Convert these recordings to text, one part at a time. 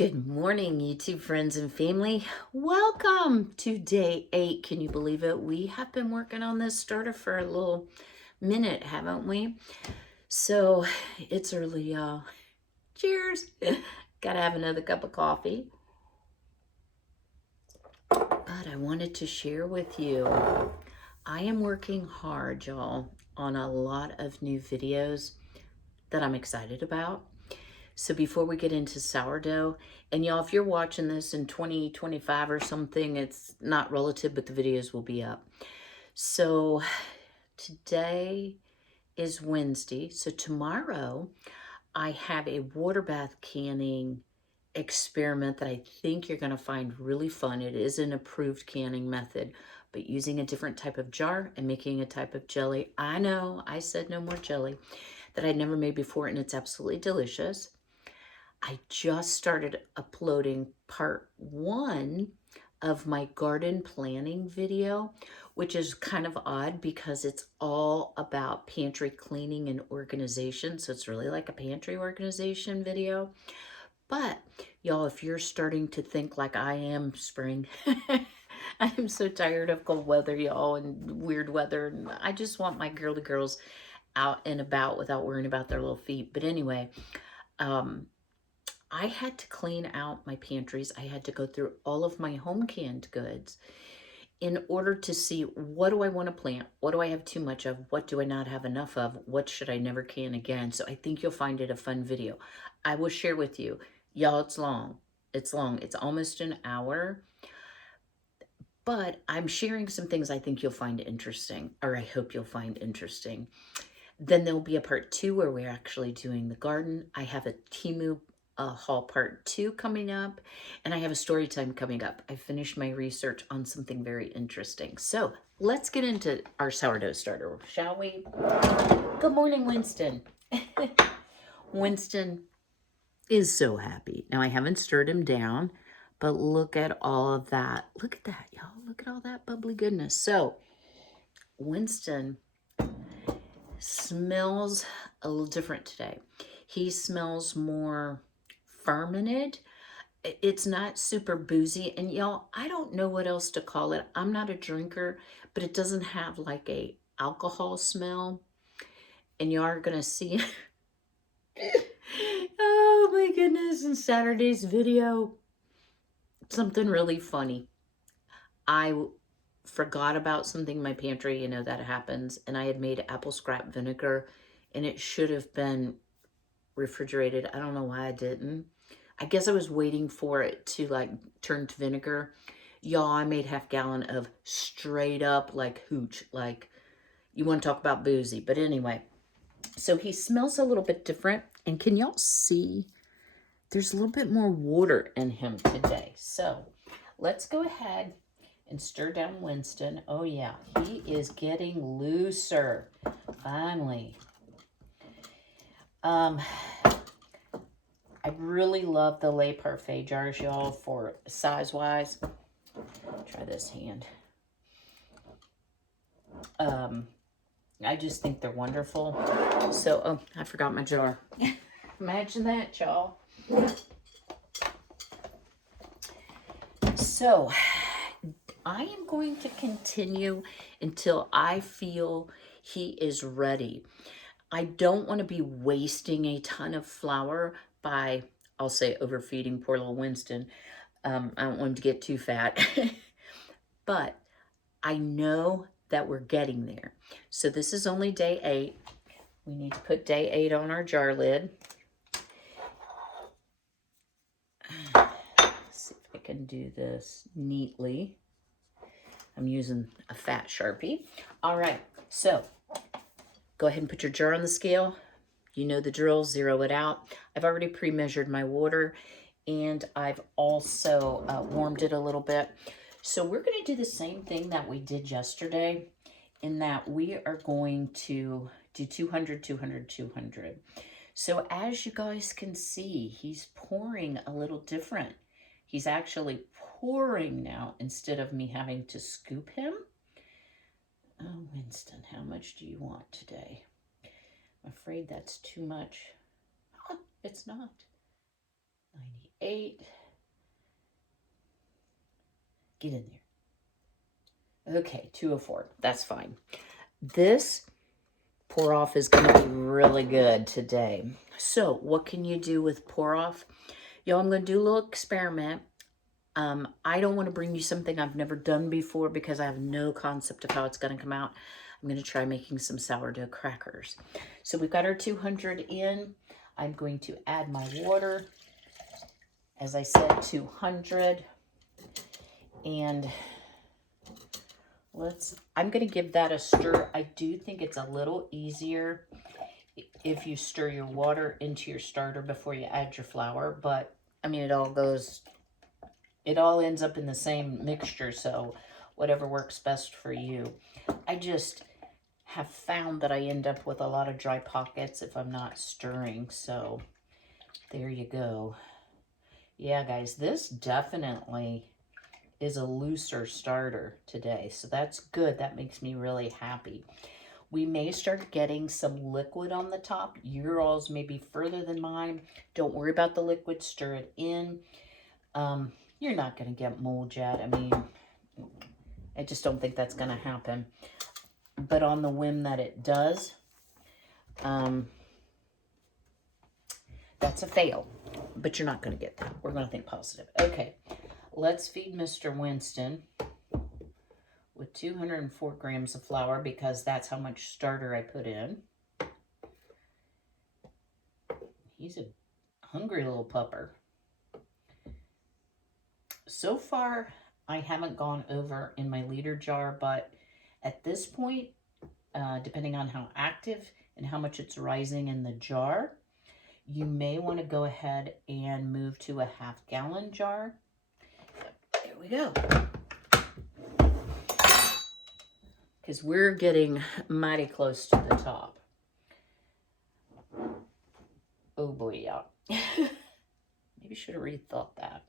Good morning, YouTube friends and family. Welcome to day 8. Can you believe it? We have been working on this starter for a little minute, haven't we? So it's early, y'all. Cheers. Gotta have another cup of coffee. But I wanted to share with you, I am working hard, y'all, on a lot of new videos that I'm excited about. So before we get into sourdough, and y'all, if you're watching this in 2025 or something, it's not relative, but the videos will be up. So today is Wednesday. So tomorrow I have a water bath canning experiment that I think you're going to find really fun. It is an approved canning method, but using a different type of jar and making a type of jelly. I know, I said no more jelly, that I'd never made before, and it's absolutely delicious. I just started uploading part 1 of my garden planning video, which is kind of odd because it's all about pantry cleaning and organization. So it's really like a pantry organization video. But y'all, if you're starting to think like I am, spring, I am so tired of cold weather, y'all, and weird weather. And I just want my girly girls out and about without worrying about their little feet. But anyway, I had to clean out my pantries. I had to go through all of my home canned goods in order to see, what do I want to plant? What do I have too much of? What do I not have enough of? What should I never can again? So I think you'll find it a fun video. I will share with you. Y'all, it's long. It's long. It's almost an hour. But I'm sharing some things I think you'll find interesting, or I hope you'll find interesting. Then there'll be a part 2 where we're actually doing the garden. I have a Temu haul part 2 coming up, and I have a story time coming up. I finished my research on something very interesting. So let's get into our sourdough starter, shall we? Good morning, Winston. Winston is so happy. Now, I haven't stirred him down, but look at all of that. Look at that, y'all. Look at all that bubbly goodness. So Winston smells a little different today. He smells more fermented. It's not super boozy. And y'all, I don't know what else to call it. I'm not a drinker, but it doesn't have like a alcohol smell. And you are going to see, oh my goodness, in Saturday's video, something really funny. I forgot about something in my pantry, you know, that happens. And I had made apple scrap vinegar, and it should have been refrigerated. I don't know why I didn't. I guess I was waiting for it to like turn to vinegar. Y'all, I made half gallon of straight up like hooch. Like, you want to talk about boozy. But anyway, so he smells a little bit different. And can y'all see? There's a little bit more water in him today. So let's go ahead and stir down Winston. Oh yeah, he is getting looser. Finally. I really love the Le Parfait jars, y'all, for size-wise. Try this hand. I just think they're wonderful. So, oh, I forgot my jar. Imagine that, y'all. So, I am going to continue until I feel he is ready. I don't want to be wasting a ton of flour by, I'll say, overfeeding poor little Winston. I don't want him to get too fat. But I know that we're getting there. So this is only day 8. We need to put day 8 on our jar lid. Let's see if I can do this neatly. I'm using a fat Sharpie. All right, so go ahead and put your jar on the scale. You know the drill, zero it out. I've already pre-measured my water, and I've also warmed it a little bit. So we're going to do the same thing that we did yesterday, in that we are going to do 200, 200, 200. So as you guys can see, he's pouring a little different. He's actually pouring now instead of me having to scoop him. Oh, Winston, how much do you want today? I'm afraid that's too much. It's not. 98. Get in there. Okay, 204. That's fine. This pour off is going to be really good today. So what can you do with pour off? Yo, I'm going to do a little experiment. I don't want to bring you something I've never done before because I have no concept of how it's going to come out. I'm going to try making some sourdough crackers. So we've got our 200 in. I'm going to add my water. As I said, 200. And I'm going to give that a stir. I do think it's a little easier if you stir your water into your starter before you add your flour. But, I mean, it all ends up in the same mixture, so whatever works best for you. I just have found that I end up with a lot of dry pockets if I'm not stirring, so there you go. Yeah, guys, this definitely is a looser starter today, so that's good. That makes me really happy. We may start getting some liquid on the top. Your all's may be further than mine. Don't worry about the liquid. Stir it in. You're not going to get mold yet. I mean, I just don't think that's going to happen. But on the whim that it does, that's a fail. But you're not going to get that. We're going to think positive. Okay, let's feed Mr. Winston with 204 grams of flour because that's how much starter I put in. He's a hungry little pupper. So far, I haven't gone over in my liter jar, but at this point, depending on how active and how much it's rising in the jar, you may want to go ahead and move to a half-gallon jar. There we go. Because we're getting mighty close to the top. Oh boy, yeah. Maybe should have rethought that.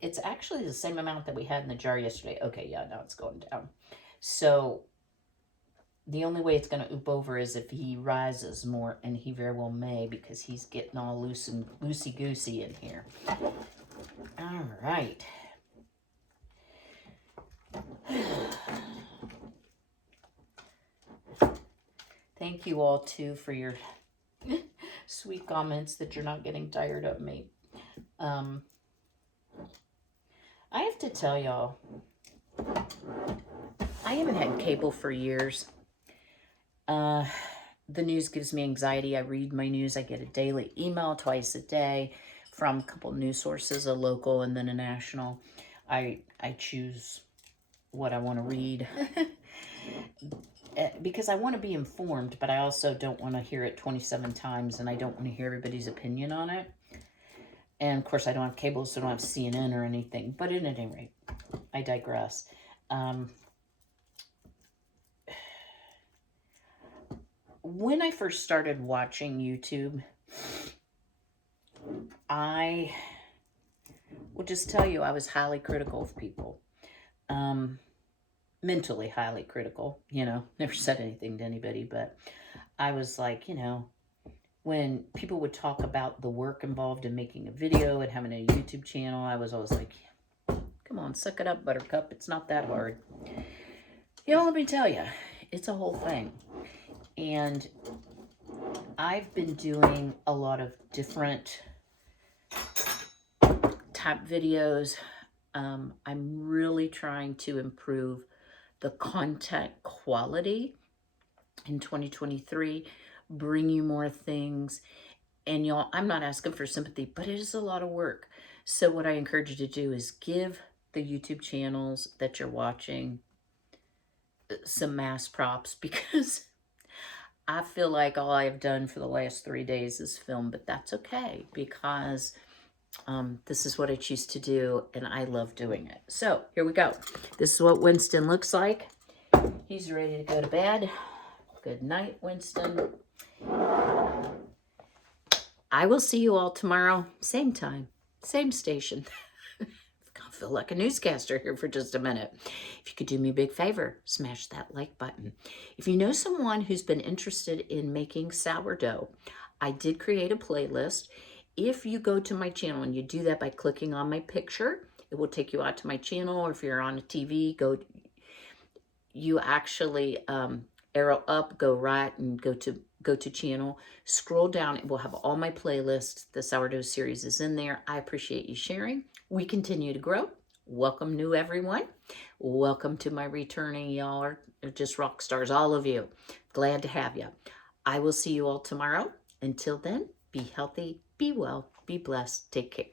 It's actually the same amount that we had in the jar yesterday. Okay, yeah, now it's going down. So the only way it's going to oop over is if he rises more, and he very well may because he's getting all loose and loosey-goosey in here. All right. Thank you all, too, for your sweet comments that you're not getting tired of me. I have to tell y'all, I haven't had cable for years. The news gives me anxiety. I read my news. I get a daily email twice a day from a couple news sources, a local and then a national. I choose what I want to read because I want to be informed, but I also don't want to hear it 27 times, and I don't want to hear everybody's opinion on it. And, of course, I don't have cable, so I don't have CNN or anything. But at any rate, I digress. When I first started watching YouTube, I will just tell you I was highly critical of people. Mentally highly critical, you know. Never said anything to anybody, but I was like, you know, when people would talk about the work involved in making a video and having a YouTube channel, I was always like, come on, suck it up, buttercup. It's not that hard. You know, let me tell you, it's a whole thing. And I've been doing a lot of different type videos. I'm really trying to improve the content quality in 2023. Bring you more things. And y'all, I'm not asking for sympathy, but it is a lot of work. So what I encourage you to do is give the YouTube channels that you're watching some mass props, because I feel like all I've done for the last 3 days is film, but that's okay because this is what I choose to do and I love doing it. So here we go. This is what Winston looks like. He's ready to go to bed. Good night, Winston. I will see you all tomorrow, same time, same station. I feel like a newscaster here for just a minute. If you could do me a big favor, smash that like button. If you know someone who's been interested in making sourdough, I did create a playlist. If you go to my channel, and you do that by clicking on my picture, it will take you out to my channel, or if you're on a TV, you actually arrow up, go right, and go to channel. Scroll down, it will have all my playlists. The sourdough series is in there. I appreciate you sharing. We continue to grow. Welcome new everyone. Welcome to my returning, y'all are just rock stars, all of you. Glad to have you. I will see you all tomorrow. Until then, be healthy, be well, be blessed, take care.